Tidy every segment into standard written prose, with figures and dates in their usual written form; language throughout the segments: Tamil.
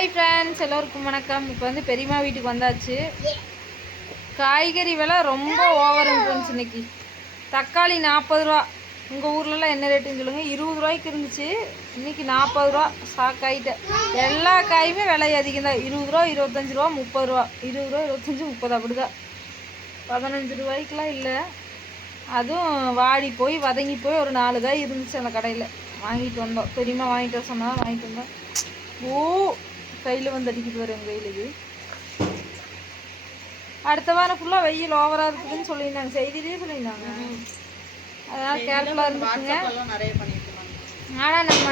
ஹாய் ஃப்ரெண்ட்ஸ், எல்லோருக்கும் வணக்கம். இப்போ வந்து பெரியம்மா வீட்டுக்கு வந்தாச்சு. காய்கறி விலை ரொம்ப ஓவருங்க ஃப்ரெண்ட்ஸ். இன்னைக்கு தக்காளி 40 ரூபா. உங்கள் ஊர்லலாம் என்ன ரேட்டுன்னு சொல்லுங்கள். 20 ரூபாய்க்கு இருந்துச்சு, இன்னைக்கு 40 ரூபா. ஷாக்காயிட்டேன். எல்லா காயுமே விலை அதிகம் தான். 20 ரூபா, 25 ரூபா, 30 ரூபா, 20 ரூபா, 25, 30 அப்படிதான். 15 ரூபாய்க்குலாம் இல்லை. அதுவும் வாடி போய் வதங்கி போய் ஒரு 4 காய் இருந்துச்சு அந்த கடையில். வாங்கிட்டு வந்தோம். பெரியம்மா வாங்கிட்டு வர சொன்னால் வாங்கிட்டு வந்தோம். ஓ, கையில் வந்து அடிக்கிட்டு வரும் எங்கள் வெயிலுக்கு. அடுத்த வாரம் ஃபுல்லாக வெயில் ஓவராக இருக்குதுன்னு சொல்லியிருந்தாங்க, செய்தியிலே சொல்லியிருந்தாங்க. அதனால் கேர்ஃபுல்லாக இருந்துச்சுங்க. ஆனால் நம்ம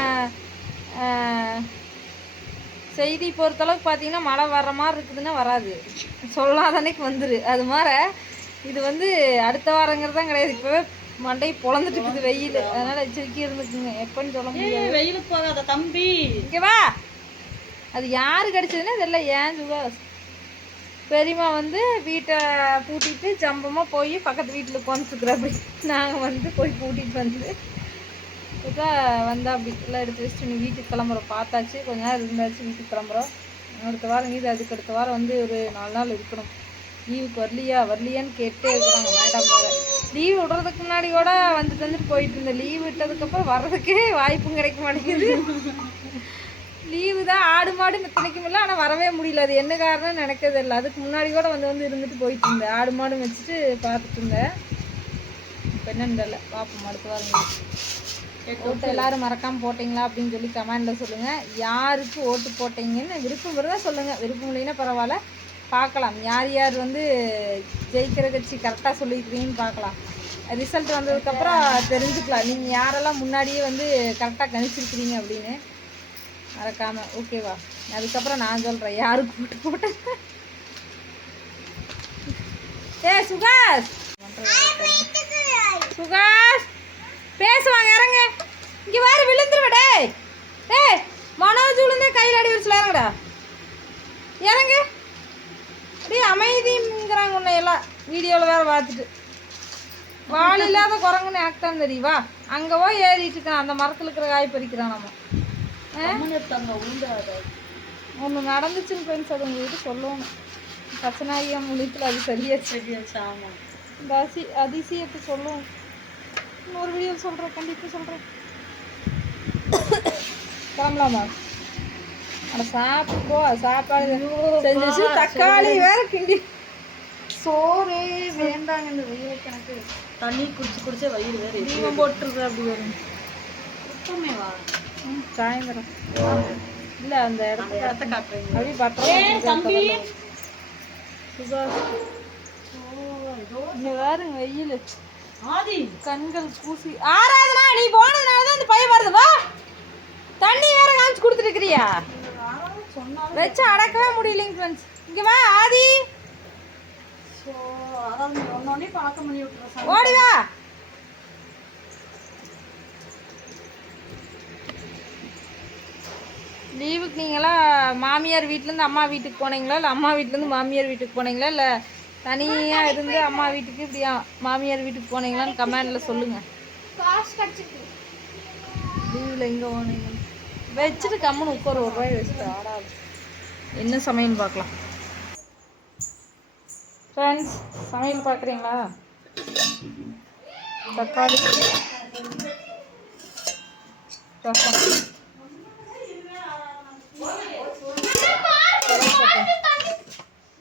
செய்தி பொறுத்தளவுக்கு பார்த்தீங்கன்னா மழை வர்ற மாதிரி இருக்குதுன்னா வராது, சொல்லாத அன்னைக்கு வந்துடு. அது மாதிரி இது வந்து அடுத்த வாரங்கிறது தான் கிடையாது. இப்போவே மண்டை பொழந்துட்டு இருக்குது வெயில். அதனால் எச்சரிக்கை இருந்துக்குங்க. எப்போன்னு சொல்ல முடியாது. வெயிலுக்கு போகாத தம்பி, இங்கே வா. அது யாரு கிடைச்சதுன்னா இதெல்லாம் ஏன் சுகாஸ். பெரியம்மா வந்து வீட்டை பூட்டிட்டு ஜம்பமாக போய் பக்கத்து வீட்டில் உட்காந்துருக்குற. அப்படி நாங்கள் வந்து போய் பூட்டிட்டு வந்து இப்போ வந்தால் அப்படி எல்லாம் எடுத்து வச்சுட்டு நீ வீட்டுக்கு கிளம்புறோம். பார்த்தாச்சு, கொஞ்ச நேரம் இருந்தாச்சு, வீட்டுக்கு கிளம்புறோம். அடுத்த வாரம் இது அதுக்கு அடுத்த வாரம் வந்து ஒரு 4 நாள் இருக்கணும். லீவுக்கு வரலையான்னு கேட்டே இருக்கிறாங்க மேடம். வேறு லீவ் விடுறதுக்கு முன்னாடி கூட வந்துட்டு போயிட்டு இருந்தேன். லீவ் விட்டதுக்கப்புறம் வர்றதுக்கே வாய்ப்பும் கிடைக்க மாட்டேங்குது. லீவு தான், ஆடு மாடு மெத்தனைக்கும் இல்லை, ஆனால் வரவே முடியல. அது என்ன காரணம்னு நினைக்கிறது இல்லை. அதுக்கு முன்னாடி கூட வந்து இருந்துட்டு போயிட்டு இருந்தேன். ஆடு மாடு வச்சுட்டு பார்த்துட்டு இருந்தேன். இப்போ என்னன்னு தெரியல, பார்ப்போம் அடுத்த வாரம். ஓட்டு எல்லோரும் மறக்காமல் போட்டிங்களா அப்படின்னு சொல்லி கமெண்டில் சொல்லுங்கள். யாருக்கு ஓட்டு போட்டிங்கன்னு விருப்பம் இருந்தால் சொல்லுங்கள். விருப்பம் இல்லைன்னா பரவாயில்ல, பார்க்கலாம். யார் யார் வந்து ஜெயிக்கிற கட்சி கரெக்டாக சொல்லியிருக்கிறீங்கன்னு பார்க்கலாம். ரிசல்ட் வந்ததுக்கப்புறம் தெரிஞ்சுக்கலாம் நீங்கள் யாரெல்லாம் முன்னாடியே வந்து கரெக்டாக கணிச்சிருக்கிறீங்க அப்படின்னு. மறக்காம ஓகேவா? அதுக்கப்புறம் நான் சொல்கிறேன் யாருக்கு போட்டு போட்டேன். சுகாஷ் சுகாஷ் பேசுவாங்க. இறங்க, இங்கே வேறு விழுந்துருவடே. மனோஜ் விழுந்தே கையில் அடி வச்சுல. இறங்கடா, இறங்க. அப்படியே அமைதிங்கிறாங்க உன்னை எல்லாம் வீடியோவில் வேறு பார்த்துட்டு. வால் இல்லாத குரங்குன்னு எனக்கு தான் தெரியுவா. அங்கே போய் ஏறிட்டு இருக்கான், அந்த மரத்தில் இருக்கிற காய் பறிக்கிறான். நம்ம ஒன்று நடந்துச்சுன்னு ஃப்ரெண்ட்ஸ், அது உங்கள் வீட்டு சொல்லணும். பச்சனாகியம் முடியத்தில் அது சரியாச்சு. ஆமாம், இந்த அதிசயத்தை சொல்லுவோம். இன்னொரு வீடியோ சொல்கிறேன், கண்டிப்பாக சொல்கிறேன். கிளம்பலாமா? அதை சாப்பிட்டு சாப்பாடு செஞ்சு தக்காளி வேற கிண்டி. சோறே வேண்டாங்க இந்த வெயிலுக்கு. எனக்கு தண்ணி குடிச்சு வயிறு வேறு தீபம் போட்டுருக்கு. அப்படி வரும் சுத்தமேவா? சாயந்தரம் இல்லை, அந்த இடத்த காட்டுறீங்க. அப்படி தம்பி இங்கே வேறுங்க வெயில். ஆதி கண்கள் கூசி ஆறாதுனா நீ போனதுனால தான் இந்த பையன் வருது. வா, தண்ணி வேற காமிச்சு கொடுத்துட்டு இருக்கிறியா? வச்சு அடக்கவே முடியலைங்க ஃப்ரெண்ட்ஸ். இங்கே வா ஆதி. பழக்கம் பண்ணி விட்டுற. ஓடி வா. லீவுக்கு நீங்களாம் மாமியார் வீட்டிலேருந்து அம்மா வீட்டுக்கு போனீங்களா, இல்லை அம்மா வீட்டிலேருந்து மாமியார் வீட்டுக்கு போனீங்களா, இல்லை தனியாக இருந்து அம்மா வீட்டுக்கு இப்படியா மாமியார் வீட்டுக்கு போனீங்களான்னு கமெண்டில் சொல்லுங்கள். லீவில் எங்கே போனீங்க? வச்சுட்டு கம்முன்னு உட்கார ஒரு ரூபாய் வச்சுட்டு ஆடாது. என்ன சமையல் பார்க்கலாம் ஃப்ரெண்ட்ஸ். சமையல் பார்க்குறீங்களா? தக்காளி ரசம்,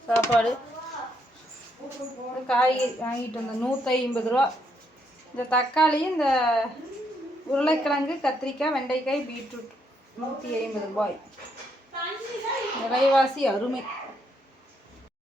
சாப்பாடு, காய்கறி வாங்கிட்டு வந்தேன் 150 ரூபா. இந்த தக்காளி, இந்த உருளைக்கிழங்கு, கத்திரிக்காய், வெண்டைக்காய், பீட்ரூட் 150 ரூபாய். விலைவாசி அருமை.